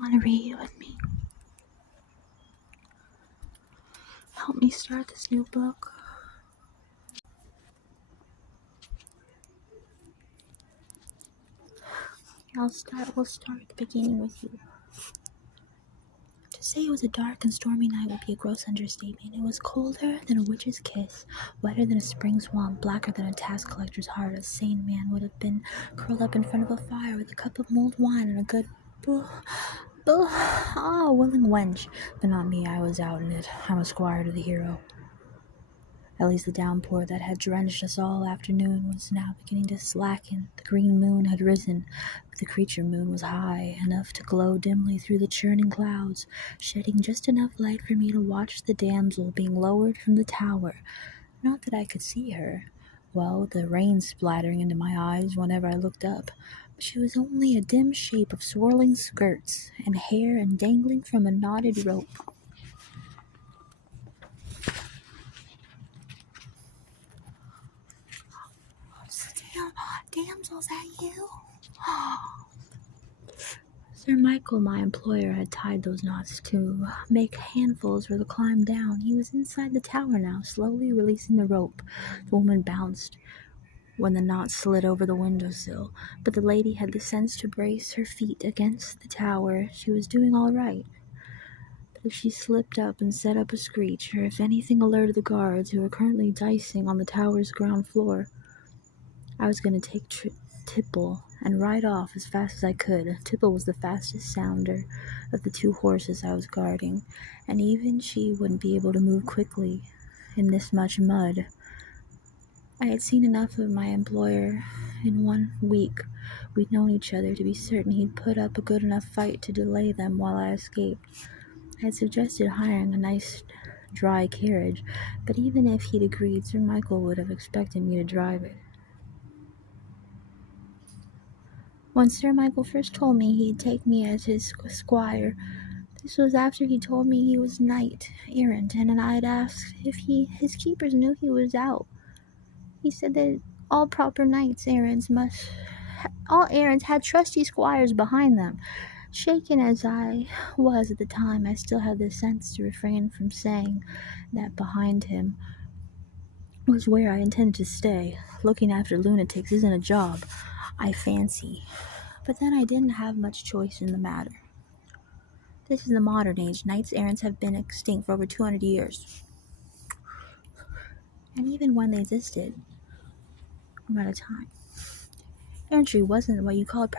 Want to read with me? Help me start this new book. We'll start at the beginning with you. To say it was a dark and stormy night would be a gross understatement. It was colder than a witch's kiss, wetter than a spring swamp, blacker than a tax collector's heart. A sane man would have been curled up in front of a fire with a cup of mulled wine and a good willing wench. But not me, I was out in it. I'm a squire to the hero. At least the downpour that had drenched us all afternoon was now beginning to slacken. The green moon had risen, but the creature moon was high, enough to glow dimly through the churning clouds, shedding just enough light for me to watch the damsel being lowered from the tower. Not that I could see her, well, with the rain splattering into my eyes whenever I looked up, but she was only a dim shape of swirling skirts and hair and dangling from a knotted rope. Damsel, is that you? Sir Michael, my employer, had tied those knots to make handfuls for the climb down. He was inside the tower now, slowly releasing the rope. The woman bounced when the knot slid over the windowsill, but the lady had the sense to brace her feet against the tower. She was doing all right. But if she slipped up and set up a screech, or if anything alerted the guards who were currently dicing on the tower's ground floor, I was going to take Tipple and ride off as fast as I could. Tipple was the fastest sounder of the two horses I was guarding, and even she wouldn't be able to move quickly in this much mud. I had seen enough of my employer in 1 week. We'd known each other to be certain he'd put up a good enough fight to delay them while I escaped. I had suggested hiring a nice dry carriage, but even if he'd agreed, Sir Michael would have expected me to drive it. When Sir Michael first told me he'd take me as his squire, this was after he told me he was knight-errant, and I'd asked if his keepers knew he was out. He said that all proper knights-errants had trusty squires behind them. Shaken as I was at the time, I still had the sense to refrain from saying that behind him was where I intended to stay. Looking after lunatics isn't a job, I fancy. But then I didn't have much choice in the matter. This is the modern age. Knights-errants have been extinct for over 200 years. And even when they existed, I'm out of time. Errantry wasn't what you call